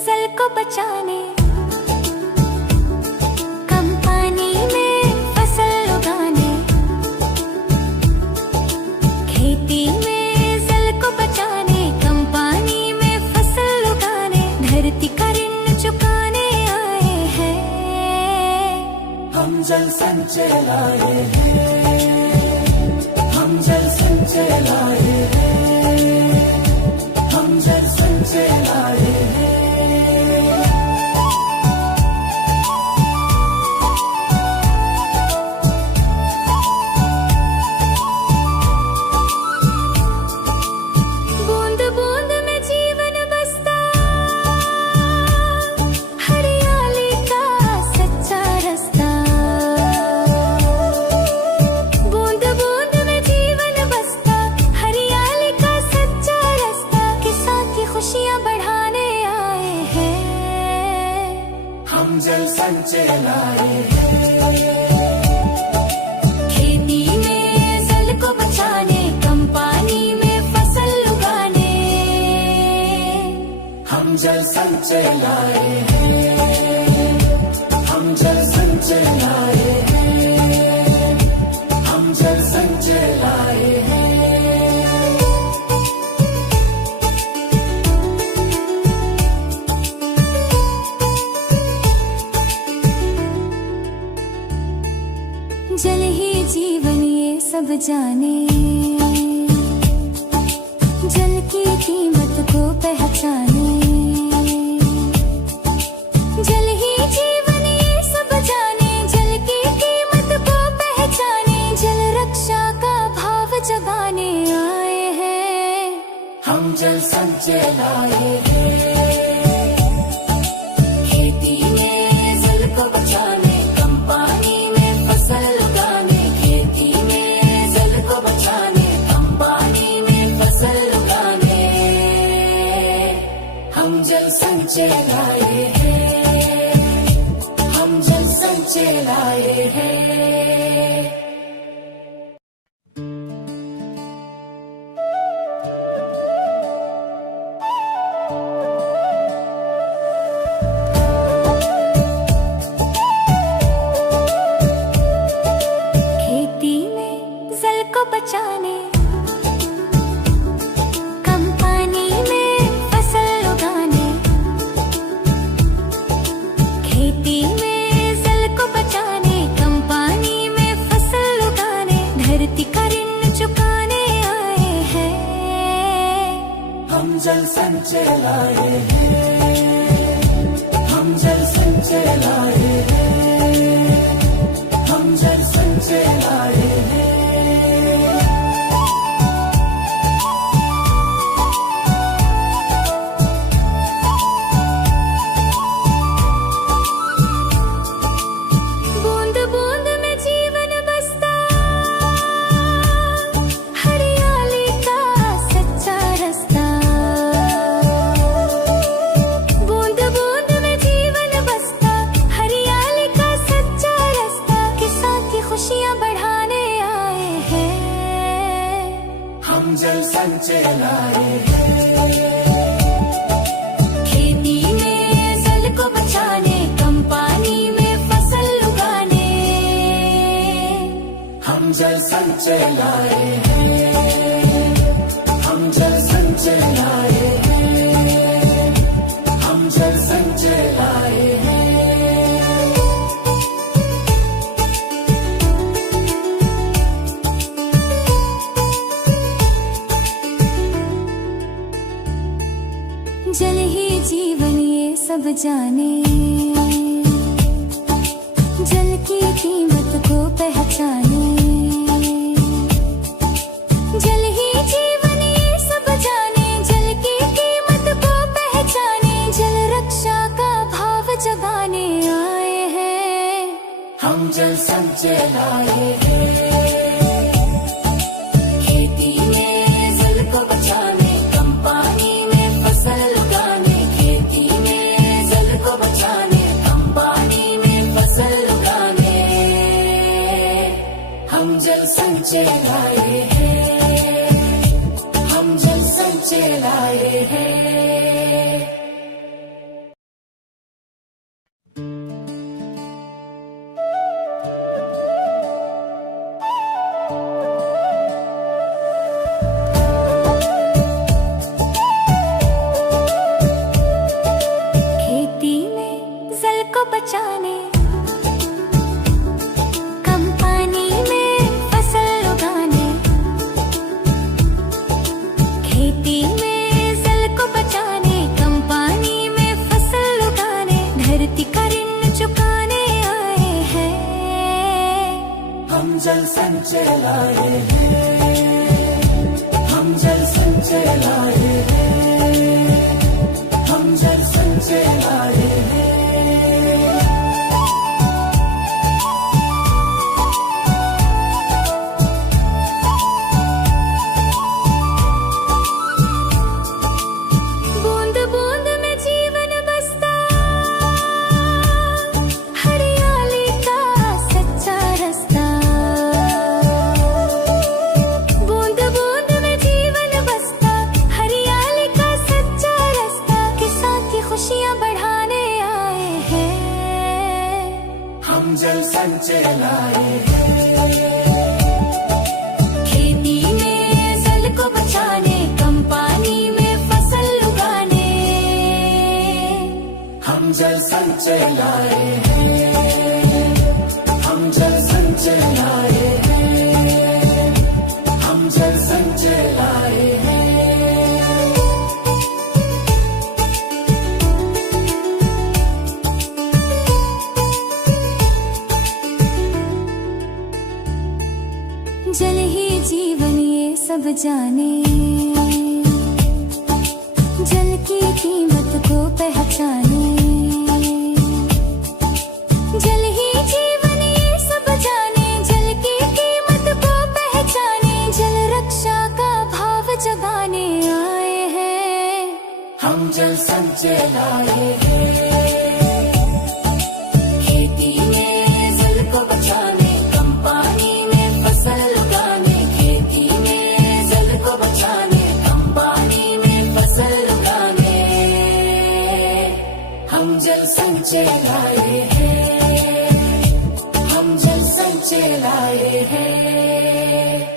जल को बचाने, कम पानी में फसल उगाने, खेती में जल को बचाने, कम पानी में फसल उगाने, धरती का ऋण चुकाने आए हैं। हम जल संचय लाए हैं, हम जल संचय लाए हैं, हम जल संचय लाए हैं। बूंद बूंद में जीवन बसता, हरियाली का सच्चा रास्ता। बूंद बूंद में जीवन बसता, हरियाली का सच्चा रास्ता। किसान की खुशियाँ बढ़ाने आए हैं। हम जल संचय लाए हैं, खेती में जल को बचाने, कम पानी में फसल उगाने, हम जल संचय लाए हैं, हम जल संचय लाए हैं, हम जल संचय लाए हैं। जल ही जीवन ये सब जाने, जल की कीमत को पहचाने। जल ही जीवन ये सब जाने, जल की कीमत को पहचाने, जल रक्षा का भाव जगाने आए हैं। हम जल संचय लाए हैं, खेती में जल को बचाने, कम पानी में फसल उगाने, खेती में जल को बचाने, कम पानी में फसल उगाने, हम जल संचय लाए हैं, हम जल संचय लाए हैं। खेती में जल को बचाने, कम पानी में फसल उगाने, खेती में जल को बचाने, कम पानी में फसल उगाने, धरती का ऋण चुकाने आए हैं। हम जल संचय लाए हैं, हम जल संचय लाए हैं, हम जल संचय लाए हैं। बूंद बूंद में जीवन बसता, हरियाली का सच्चा रास्ता। बूंद बूंद में जीवन बसता, हरियाली का सच्चा रास्ता। किसान की खुशियाँ बढ़ाने आए हैं। हम जल संचय लाए हैं, खेती में जल को बचाने, कम पानी में फसल उगाने, हम जल संचय लाए हैं, हम जल संचय लाए हैं, हम जल संचय लाए हैं। जल ही जीवन ये सब जाने, जल की कीमत को पहचाने। जल ही जीवन ये सब जाने, जल की कीमत को पहचाने, जल रक्षा का भाव जगाने आए हैं। हम जल संचय लाए हैं, खेती में जल को बचाने, कम पानी में फसल उगाने, खेती में जल को बचाने, कम पानी में फसल उगाने, हम जल संचय लाए हैं, हम जल संचय लाए हैं। को बचाने, कम पानी में फसल उगाने, खेती में जल को बचाने, कम पानी में फसल उगाने, धरती का ऋण चुकाने आए हैं। हम जल संचय लाए हैं, हम जल संचय लाए हैं, हम जल संचय लाए हैं। बूंद बूंद में जीवन बसता, हरियाली का सच्चा रास्ता। बूंद बूंद में जीवन बसता, हरियाली का सच्चा रास्ता, किसान की खुशियाँ बढ़ाने आए हैं। हम जल संचय लाए हैं, खेती में जल को बचाने, कम पानी में फसल उगाने, हम जल संचय लाए हैं, हम जल संचय लाए हैं, हम जल संचय लाए हैं। जल ही जीवन ये सब जाने, जल की कीमत को पहचाने। जल ही जीवन ये सब जाने, जल की कीमत को पहचाने, जल रक्षा का भाव जगाने आए हैं। हम जल संचय लाए हैं, खेती में जल को बचाने, कम पानी में फसल उगाने, खेती में जल को बचाने, कम पानी में फसल उगाने, हम जल संचय लाए हैं, हम जल संचय लाए हैं।